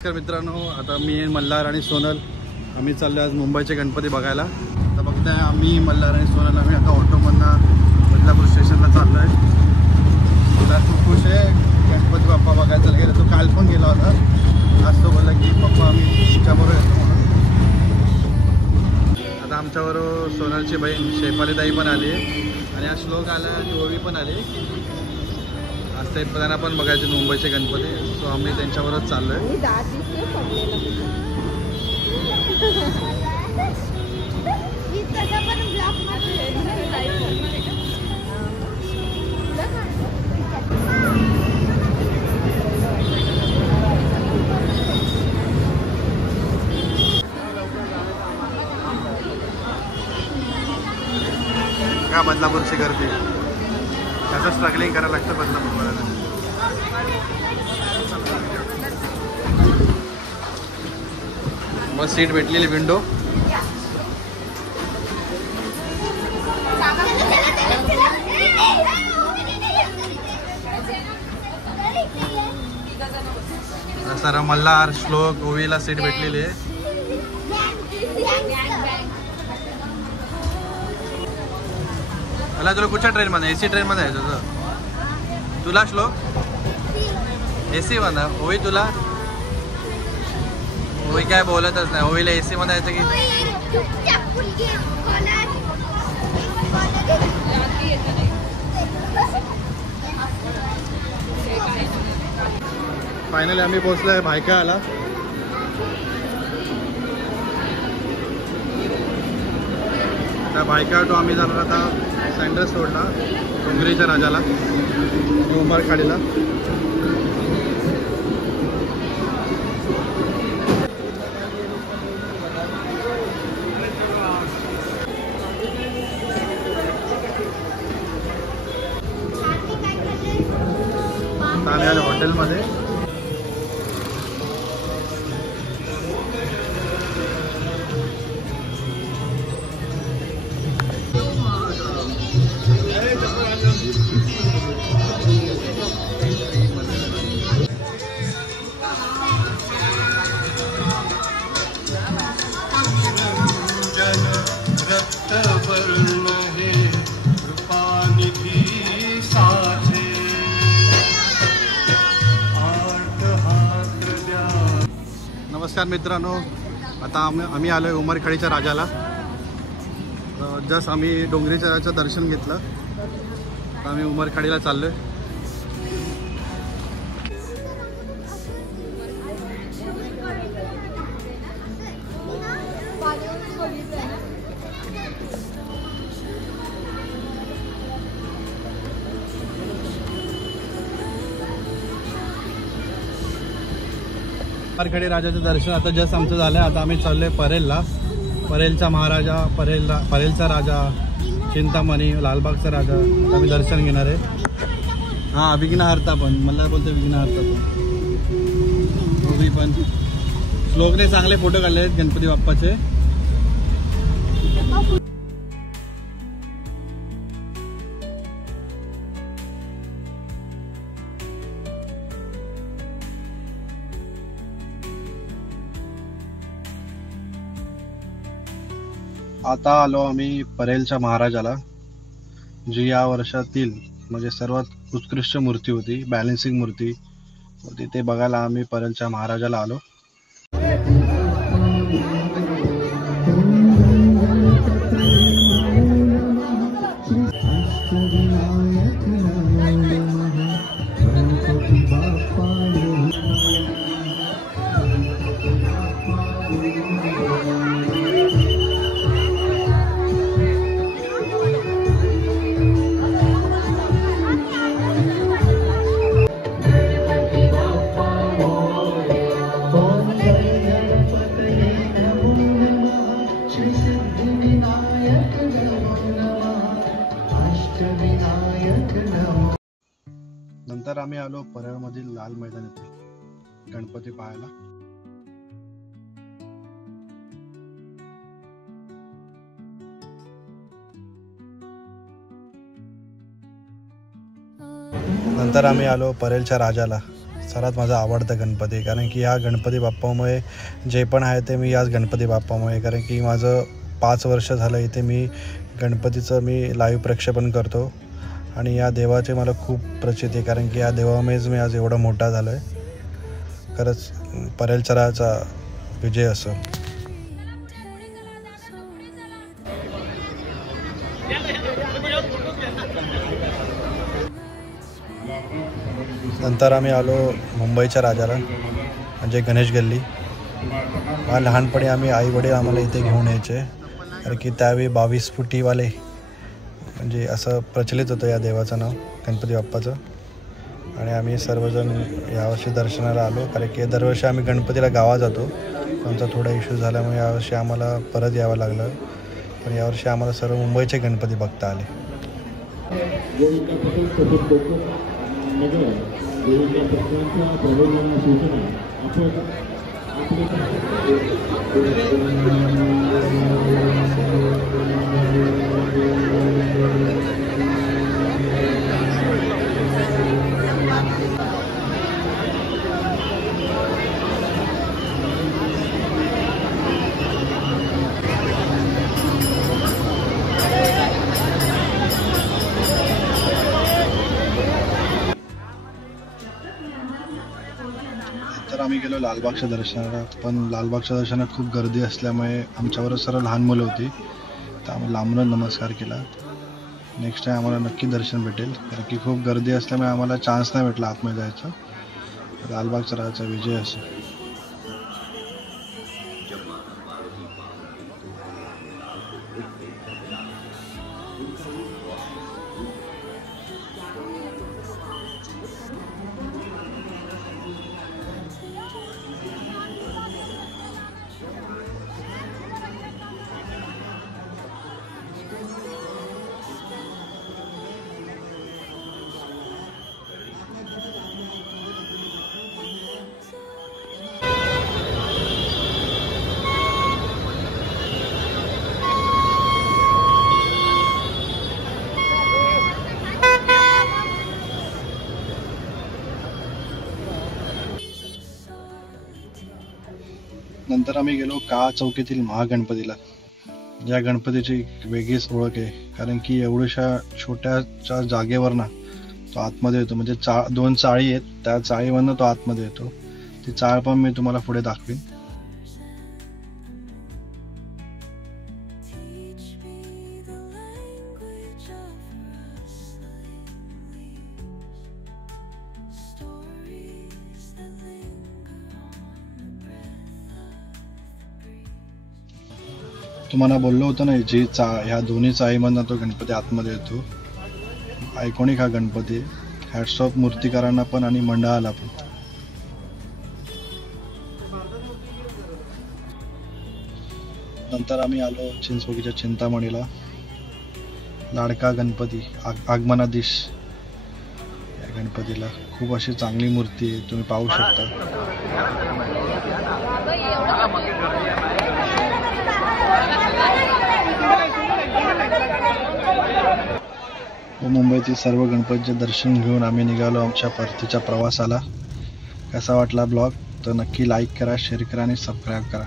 नमस्कार मित्रांनो, आता मी मल्हार आणि सोनल आम्ही चाललो आज मुंबईचे गणपती बघायला। आता बघताय आम्ही मल्हार आणि सोनल आम्ही आता ऑटोमधनं बदलापूर स्टेशनला चाललो आहे। तुला खूप खुश आहे गणपती बाप्पा बघायला चालला गेला, तो काल पण गेला होता। आज तो बोलला की पप्पा आम्ही तुमच्याबरोबर येतो म्हणून। आता आमच्याबरोबर सोनलची बहीण शेफालीताई पण आली आणि आज श्लोक आला, ओवी पण आली। आज ते त्यांना पण बघायचे मुंबईचे गणपती, सो आम्ही त्यांच्याबरोबर चाललोय। का बदलापूरची गर्दी, त्याचं स्ट्रगलिंग करायला लागतं बदलापूरला। मग सीट भेटलेली विंडो। सर मल्हार, श्लोक, ओवीला सीट भेटलेली आहे। मला तुला कुठच्या ट्रेन मध्ये, एसी ट्रेन मध्ये आहे तुला श्लोक? एसी मध्ये। ओवी तुला? ओवी काय बोलतच नाही। ओवीला एसी मध्ये यायचं की फायनली आम्ही पोहोचलोय भायखळ्याला। त्या भायखळा टू आम्ही जाणार आता सँडर्स रोडला डोंगरीच्या राजाला, उमरखाडीला। आम्ही आलो हॉटेलमध्ये। नमस्कार मित्रांनो, आता आम्ही आलोय उमरखाडीच्या राजाला। जस्ट आम्ही डोंगरीच्या राजाचं दर्शन घेतलं, आता आम्ही उमरखाडीला चाललोय। उमरखाडी राजाचं दर्शन आता जस्ट आमचं झालंय। आता आम्ही चाललोय परेलला। परेलचा महाराजा, परेलचा राजा, चिंतामणी, लालबागचा राजा, आता आम्ही दर्शन घेणार आहे। हा, विघ्नहर्ता पण मला बोलतो, विघ्नहर्ता पण ओवी पण। श्लोकने चांगले फोटो काढले आहेत गणपती बाप्पाचे। आता आलो आम्ही परेलच्या महाराजाला, जी या वर्षातील म्हणजे सर्वात उत्कृष्ट मूर्ती होती, बॅलन्सिंग मूर्ती होती, ते बघायला आम्ही परेलच्या महाराजाला आलो। नंतर आम्ही आलो परेलमधील लाल मैदान येथे गणपती पाहायला। नंतर आम्ही आलो परेलच्या राजाला, सर्वात माझा आवडता गणपती, कारण की या गणपती बाप्पामुळे जे पण आहे ते मी याच गणपती बाप्पामुळे, कारण की माझं 5 वर्ष झालं इथे मी गणपतीचं लाईव्ह प्रक्षेपण करतो आणि या देवाचे मला खूप प्रचिती आहे, कारण की या देवामुळेच मी आज एवढा मोठा झालो आहे. खरंच परेलचराचा विजय असो. नंतर आम्ही आलो मुंबईच्या राजाला, म्हणजे गणेश गल्ली. लहानपणी आम्ही आईवडील आम्हाला इथे घेऊन यायचे, कारण की त्यावेळी 22 फुटीवाले म्हणजे असं प्रचलित होतं या देवाचं नाव गणपती बाप्पाचं. आणि आम्ही सर्वजण यावर्षी दर्शनाला आलो, कारण की दरवर्षी आम्ही गणपतीला गावात जातो. आमचा थोडा इश्यू झाल्यामुळे यावर्षी आम्हाला परत यावं लागलं, पण यावर्षी आम्हाला सर्व मुंबईचे गणपती बघता आले. तर आम्ही गेलो लालबागच्या दर्शनाला, पण लालबागच्या दर्शनात खूप गर्दी असल्यामुळे आमच्यावर सर्व लहान मुलं होती, तर आम्ही लांबून नमस्कार केला. नेक्स्ट टाइम आम्हाला नक्की दर्शन भेटेल, कारण की खूप गर्दी असल्यामुळे आम्हाला चान्स नाही भेटला आतमध्ये जायचा. लालबागचा राजाचा विजय असो. नंतर आम्ही गेलो काळा चौकीतील महागणपतीला. या गणपतीची वेगळीच ओळख आहे, कारण की एवढ्याशा छोट्याच्या जागेवर ना तो आतमध्ये येतो. म्हणजे 2 चाळी आहेत, त्या चाळीवरनं तो आतमध्ये येतो. ती चाळ पण मी तुम्हाला पुढे दाखवीन. तुम्हाला बोललो होतं ना, ह्या दोन्ही चाळीमधनं तो गणपती आतमध्ये येतो. आयकॉनिक हा गणपती. हॅट्स ऑफ मूर्तिकारांना पण आणि मंडळाला पण. नंतर आम्ही आलो चिंचपोकीच्या चिंतामणीला. लाडका गणपती, आगमनाधीश या गणपतीला खूप अशी चांगली मूर्ती आहे, तुम्ही पाहू शकता. मुंबईतील सर्व गणपतीचे दर्शन घेऊन आम्ही निघालो आमच्या परतीच्या प्रवासाला. कसा वाटला ब्लॉग तर नक्की लाईक करा, शेअर करा आणि सबस्क्राईब करा.